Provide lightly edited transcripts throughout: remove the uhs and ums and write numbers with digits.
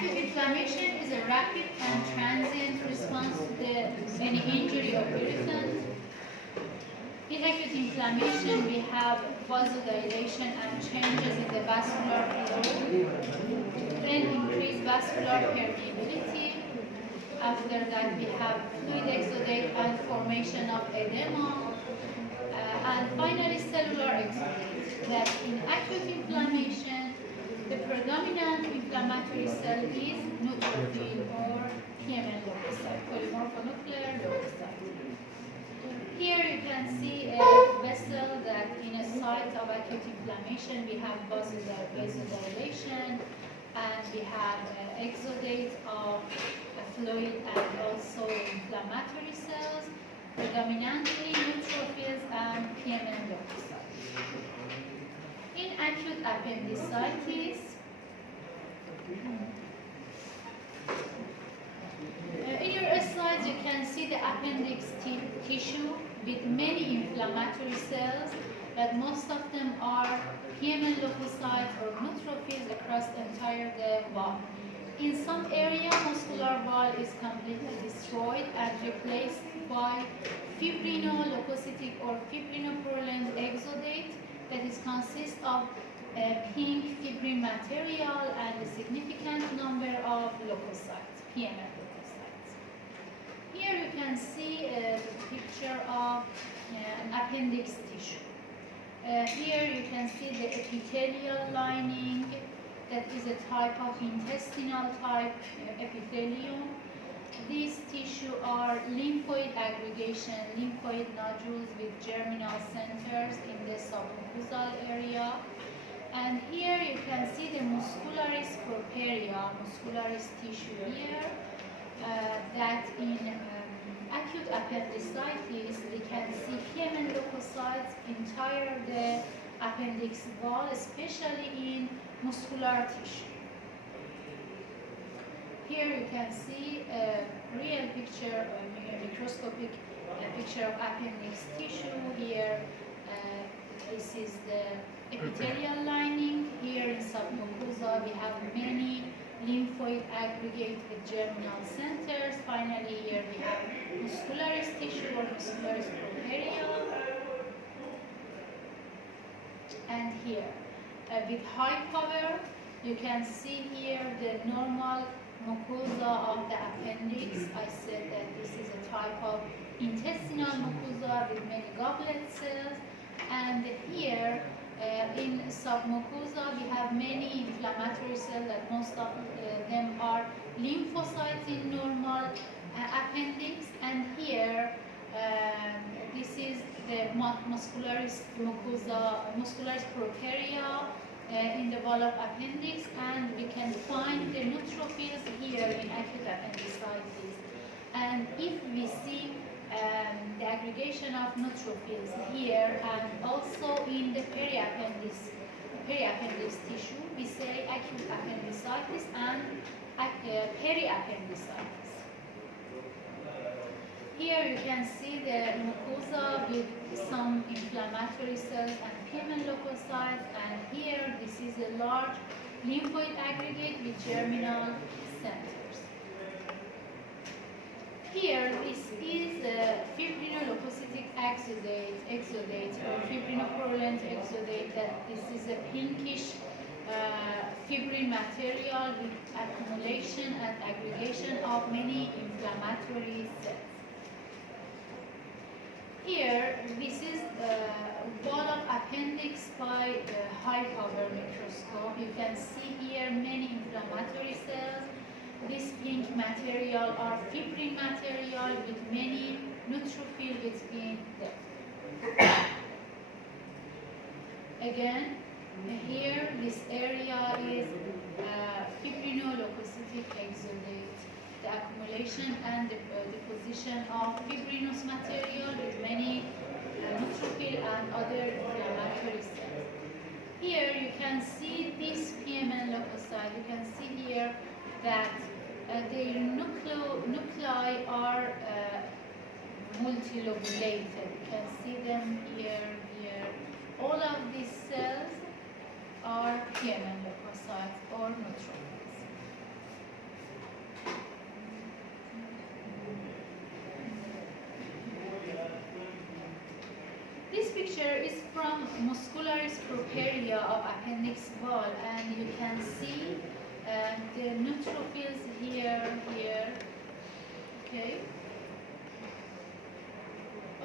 acute inflammation is a rapid and transient response to any injury or irritant. In acute inflammation, we have vasodilation and changes in the vascular flow, then increased vascular permeability. After that, we have fluid exudate and formation of edema, and finally cellular exudate. That in acute inflammation, the predominant inflammatory cell is neutrophil or PMN leukocyte, polymorphonuclear leukocyte. Here you can see a vessel that in a site of acute inflammation we have vasodilation and we have exudate of fluid and also inflammatory cells, predominantly neutrophils and PMN leukocytes. In acute appendicitis, in your slides you can see the appendix tissue with many inflammatory cells, but most of them are PMN leukocytes or neutrophils across the entire wall. In some area, muscular wall is completely destroyed and replaced by fibrinoleucocytic or fibrinopurulent exudate that is consist of pink fibrin material and a significant number of leukocytes, PMN leukocytes. Here you can see a picture of an appendix tissue. Here you can see the epithelial lining that is a type of intestinal type epithelium. These tissue are lymphoid aggregation, lymphoid nodules with germinal centers in the submucosal area. And here you can see the muscularis properia, muscularis tissue here, that in acute appendicitis we can see PMN leukocytes entire the appendix wall, especially in muscular tissue. Here you can see a real picture, a microscopic picture of appendix tissue. Here, this is the epithelial lining. Here in submucosa, we have many lymphoid aggregate with germinal centers. Finally, here we have muscularis tissue or muscularis properia. And here, with high power, you can see here the normal mucosa of the appendix. I said that this is a type of intestinal mucosa with many goblet cells. And here, in submucosa, we have many inflammatory cells that most of them are lymphocytes in normal appendix. And here, this is the muscularis mucosa, muscularis properia in the wall of appendix, and we can find the neutrophils here in acute appendicitis. And if we see the aggregation of neutrophils here and also in the periappendix tissue, we say acute appendicitis and periappendicitis. Here you can see the mucosa with some inflammatory cells and PMN leukocytes, and here this is a large lymphoid aggregate with germinal centers. Here this is a fibrinoleucocytic exudate or fibrinopurulent exudate. That this is a pinkish fibrin material with accumulation and aggregation of many inflammatory cells. Here, this is the wall of appendix by high power microscope. You can see here many inflammatory cells. This pink material are fibrin material with many neutrophils within them. Again, here this area is fibrinoleucocytic exudate. The accumulation and the deposition of fibrinous material with many neutrophil and other inflammatory cells. Here you can see this PMN leukocyte. You can see here that their nuclei are multilobulated. You can see them here. All of these cells are PMN leukocytes or neutrophils. is from muscularis properia of appendix wall, and you can see the neutrophils here, okay?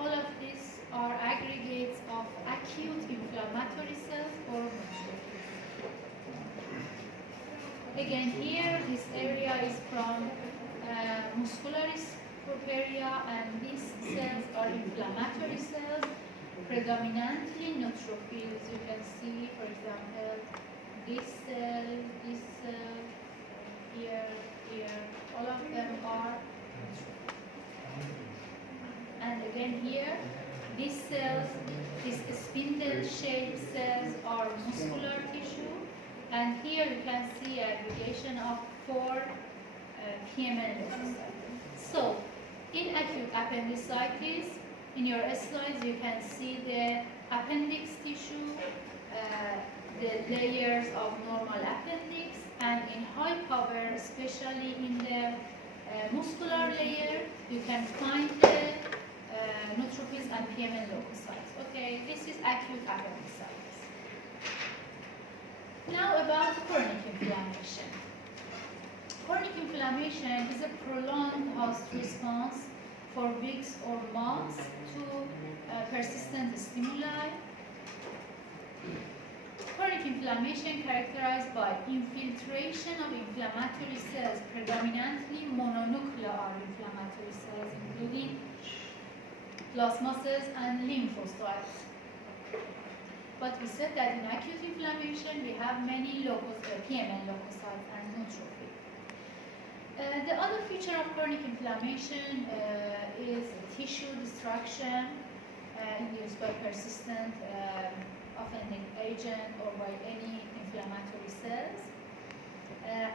All of these are aggregates of acute inflammatory cells or neutrophils. Again, here, this area is from muscularis properia, and these cells are inflammatory cells, predominantly neutrophils. You can see, for example, this cell, here, all of them are neutrophils. And again here, these cells, these spindle-shaped cells are muscular tissue, and here you can see aggregation of 4 PMN loci. So, in acute appendicitis, in your slides you can see the appendix tissue, the layers of normal appendix, and in high power, especially in the muscular layer, you can find the neutrophils and PMN leukocytes. Okay, this is acute appendicitis. Now about chronic inflammation. Chronic inflammation is a prolonged host response for weeks or months to persistent stimuli. Chronic inflammation characterized by infiltration of inflammatory cells, predominantly mononuclear inflammatory cells, including plasma cells and lymphocytes. But we said that in acute inflammation we have many PMN leukocytes and neutrophils. The other feature of chronic inflammation is tissue destruction induced by persistent offending agent or by any inflammatory cells.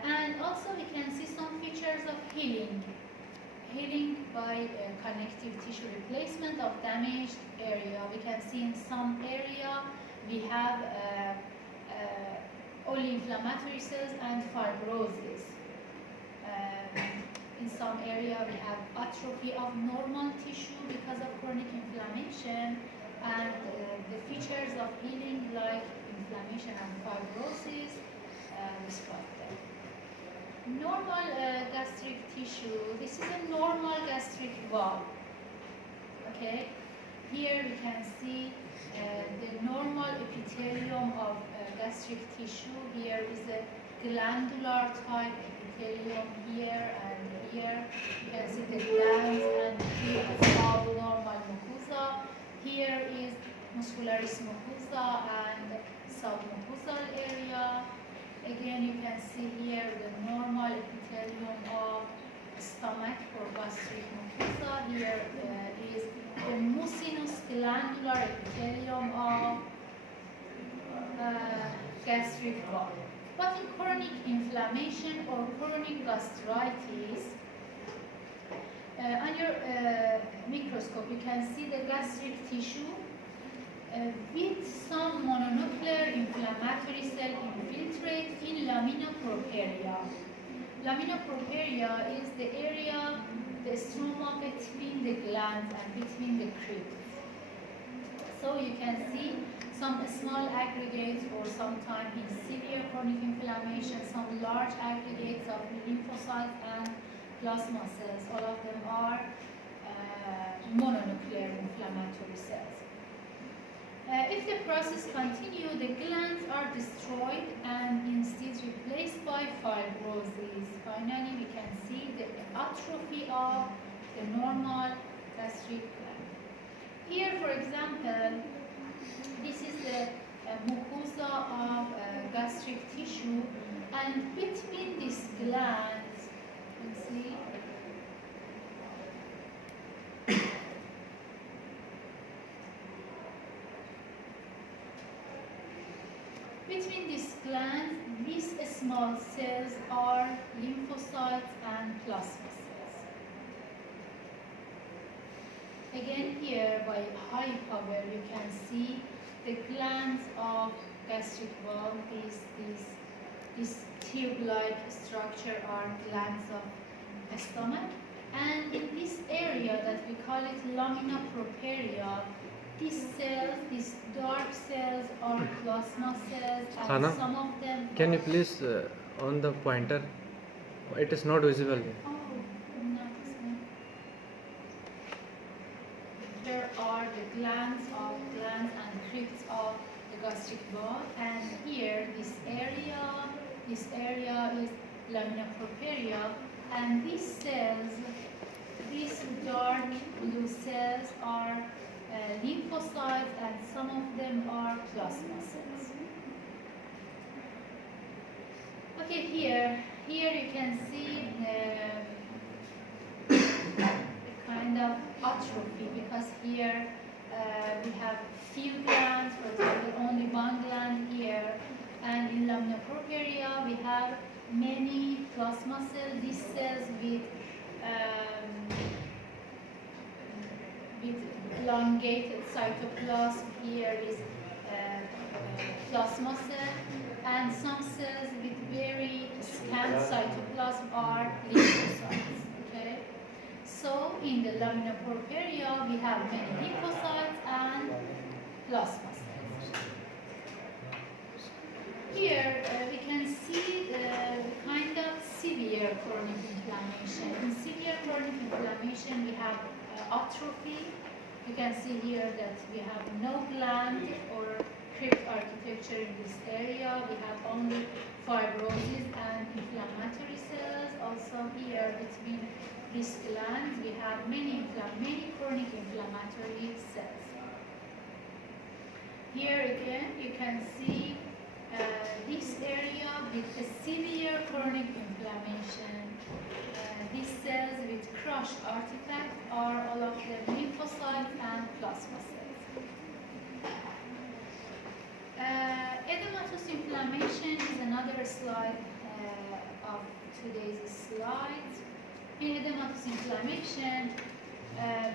And also we can see some features of healing by connective tissue replacement of damaged area. We can see in some area we have only inflammatory cells and fibrosis. In some area we have atrophy of normal tissue because of chronic inflammation, and the features of healing like inflammation and fibrosis described there. Normal gastric tissue, this is a normal gastric wall. Okay, here we can see the normal epithelium of gastric tissue. Here is a glandular type epithelium here and here. You can see the glands, and here is abnormal mucosa. Here is muscularis mucosa and submucosal area. Again, you can see here the normal epithelium of stomach or gastric mucosa. Here is the mucinous glandular epithelium of gastric wall. But in chronic inflammation or chronic gastritis, on your microscope you can see the gastric tissue with some mononuclear inflammatory cell infiltrate in lamina propria. Lamina propria is the area, the stroma between the glands and between the crypts. So you can see some small aggregates, or sometimes in severe chronic inflammation, some large aggregates of lymphocytes and plasma cells. All of them are mononuclear inflammatory cells. If the process continues, the glands are destroyed and instead replaced by fibrosis. Finally, we can see the atrophy of the normal gastric gland. Here, for example, this is the mucosa of gastric tissue, and between these glands, you can see between these glands, these small cells are lymphocytes and plasma cells. Again, here by high power, you can see the glands of gastric wall. This tube-like structure are glands of stomach, and in this area that we call it lamina propria, these cells, these dark cells are plasma cells, and Sana, some of them. can you please on the pointer? It is not visible. Oh, not. There are the glands and crypts of the gastric wall, and here this area is lamina propria, and these cells, these dark blue cells are lymphocytes, and some of them are plasma cells. Okay, here you can see a kind of atrophy, because here we have few glands, for example, only one gland here, and in lamina propria we have many plasma cells. These cells with elongated cytoplasm. Here is plasma cell, and some cells with very scant cytoplasm are lymphocytes. Okay, so in the lamina propria we have many lymphocytes and plasma cells. Here we can see the kind of severe chronic inflammation. In severe chronic inflammation we have atrophy. You can see here that we have no gland or crypt architecture in this area. We have only fibrosis and inflammatory cells. Also here between these glands we have many chronic inflammatory cells. Here again you can see this area with a severe chronic inflammation. These cells with crush artifact are all of them lymphocytes and plasma cells. Edematous inflammation is another slide of today's slides. In edematous inflammation,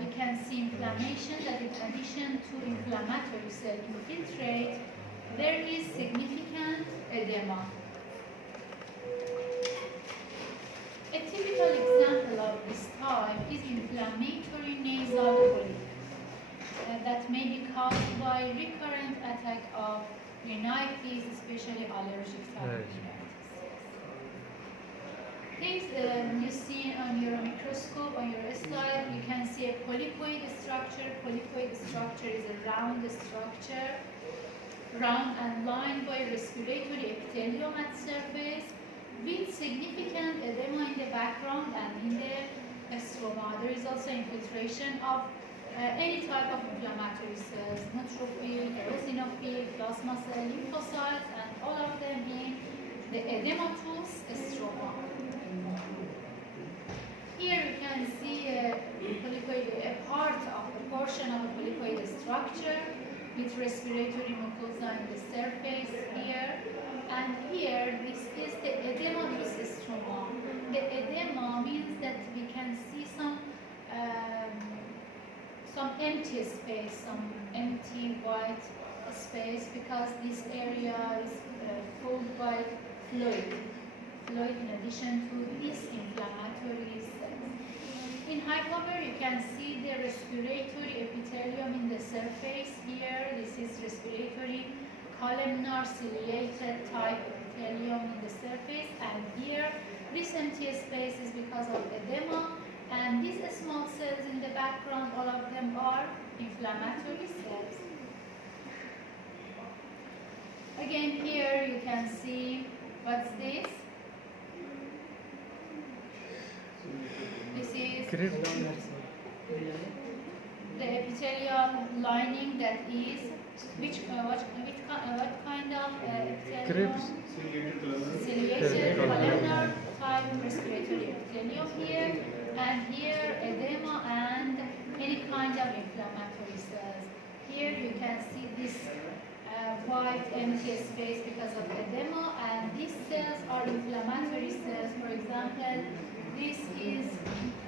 we can see inflammation that in addition to inflammatory cell infiltrate, there is significant edema. A typical example of this type is inflammatory nasal polyp that may be caused by recurrent attack of rhinitis, especially allergic type rhinitis. Things you see on your microscope, on your slide, you can see a polypoid structure. Polypoid structure is a round structure, round and lined by respiratory epithelium at surface, with significant edema in the background and in the stroma. There is also infiltration of any type of inflammatory cells, neutrophil, eosinophil, plasma cell, lymphocytes, and all of them in the edematous stroma. Here you can see a portion of a polypoid structure with respiratory mucosa in the surface here. And here, this is the edematous stroma. The edema means that we can see some empty space, some empty white space, because this area is filled by fluid in addition to these inflammatory cells. In hypomer, you can see the respiratory epithelium in the surface here. This is respiratory columnar ciliated type epithelium in the surface, and here this empty space is because of edema, and these small cells in the background, all of them are inflammatory cells. Again, here you can see, what's this? This is the epithelial lining that is what kind of epithelium? Ciliated columnar type respiratory epithelium here, and here edema and any kind of inflammatory cells. Here you can see this white empty space because of edema, and these cells are inflammatory cells. For example, this is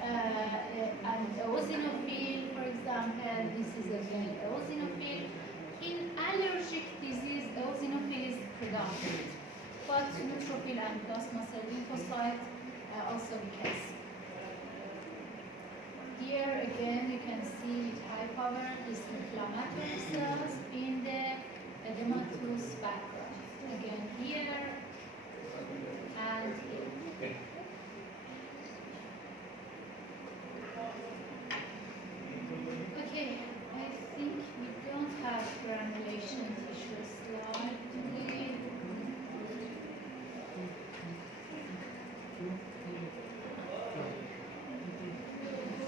an eosinophil, for example. This is again eosinophil. In allergic disease, eosinophil is predominant, but neutrophil and plasma cell lymphocyte also we can see. Here again you can see see with high power is inflammatory cells in the edematous background. Again here and here. Okay, I think we don't have granulation tissue slide today.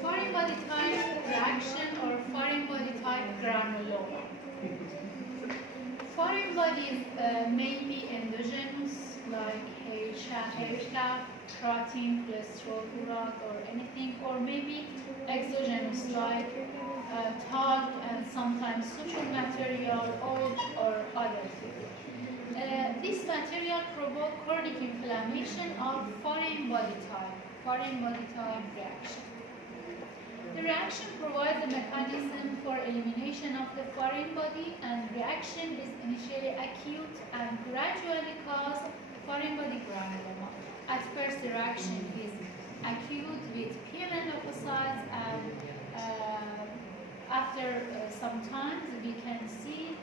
Foreign body type reaction or foreign body type granuloma. Foreign bodies may be endogenous like hair shaft, protein, cholesterol, urat, or anything, or maybe exogenous like talc and sometimes social material, oil, or other things. This material provoke chronic inflammation of foreign body type reaction. The reaction provides a mechanism for elimination of the foreign body, and reaction is initially acute and gradually cause foreign body granuloma. At first, the reaction is acute with PMN leukocytes, and after some time, we can see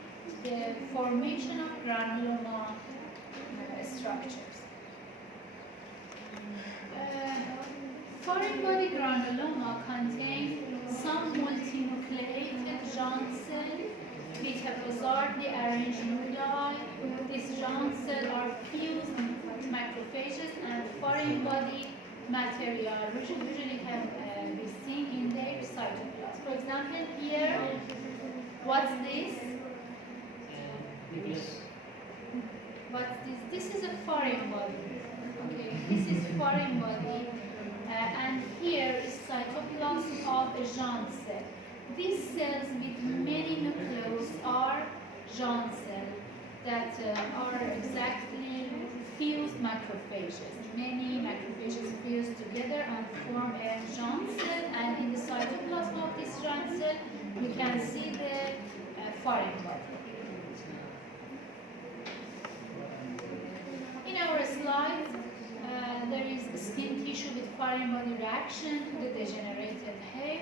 the formation of granuloma structures. Foreign body granuloma contain some multinucleated giant cell with haphazardly arranged nuclei. These giant cells are fused with macrophages and foreign body material, which usually can be seen in their cytoplasm. For example, here, what's this? What's this? This is a foreign body. Okay, this is foreign body. And here is cytoplasm of a giant cell. These cells with many nucleus are giant cells that are exactly fused macrophages. Many macrophages fuse together and form a giant cell, and in the cytoplasm of this giant cell, we can see the foreign body. In our slides, there is skin tissue with foreign body reaction to the degenerated hair.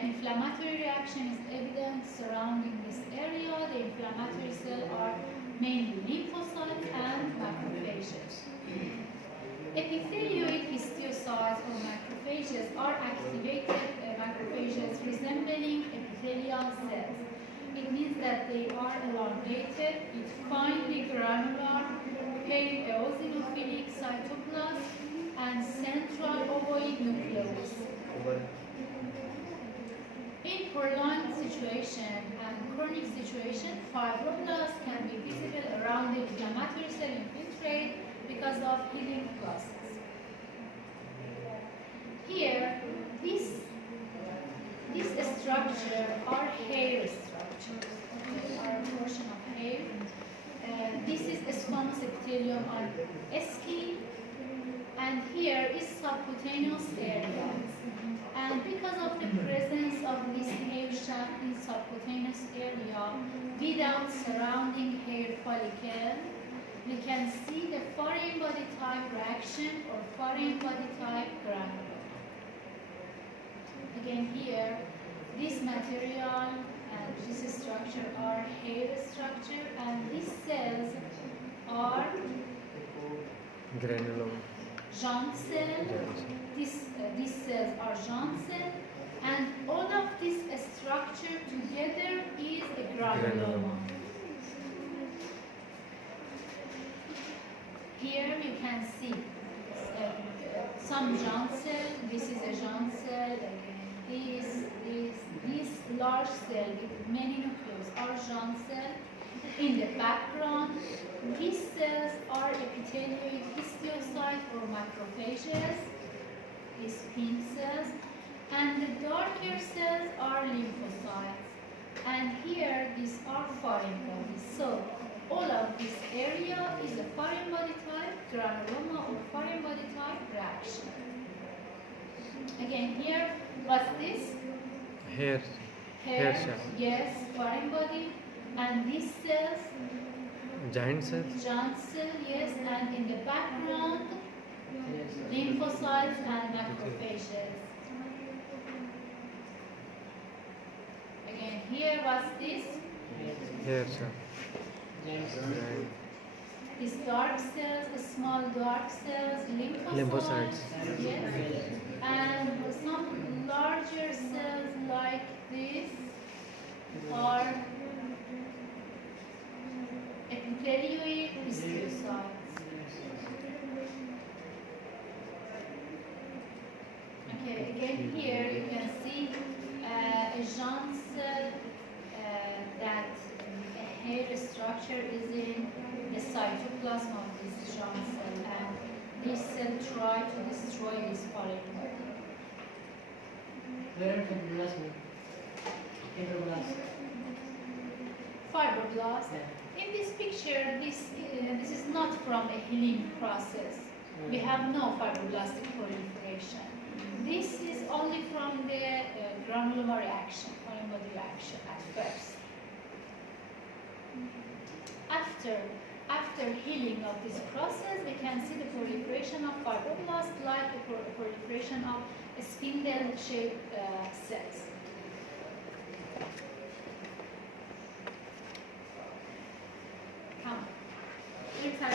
Inflammatory reaction is evident surrounding this area. The inflammatory cells are mainly lymphocytes and macrophages. Epithelioid histiocytes or macrophages are activated macrophages resembling epithelial cells. It means that they are elongated with finely granular eosinophilic cytoplasm and central ovoid nucleus. In prolonged situation and chronic situation, fibroblasts can be visible around the inflammatory cell infiltrate because of healing process. Here, this structure are hair structures, are a portion of hair. This is squamous epithelium on skin, and here is subcutaneous area. And because of the presence of this hair shaft in subcutaneous area without surrounding hair follicle, we can see the foreign body type reaction or foreign body type granuloma. Again here, this material and this structure are hair structure, and these cells are Granuloma. giant cell. These cells are giant cell, and all of this structure together is a granuloma. Here you can see some giant cell. This is a giant cell. This large cell with many nucleus are giant cell. In the background, these cells are epithelioid histiocytes or macrophages, these pink cells, and the darker cells are lymphocytes. And here, these are foreign bodies. So, all of this area is a foreign body type granuloma or foreign body type reaction. Again, here, what's this? Hair shaft. Yes, foreign body. And these cells, Giant cells. giant cell, yes, and in the background, lymphocytes and macrophages. here, what's this? Here, sir. These dark cells, the small dark cells, Lymphocytes. Yes. And some larger cells like this are epithelioid histiocytes. Okay, again here you can see a Jean cell that a hair structure is in the cytoplasm of this Jean cell, and this cell try to destroy this polymer. Where are fibroblasts? Fibroblast. Yeah. In this picture, this is not from a healing process. We have no fibroblastic proliferation. This is only from the granuloma reaction, foreign body reaction at first. After healing of this process, we can see the proliferation of fibroblasts like a proliferation of spindle-shaped cells.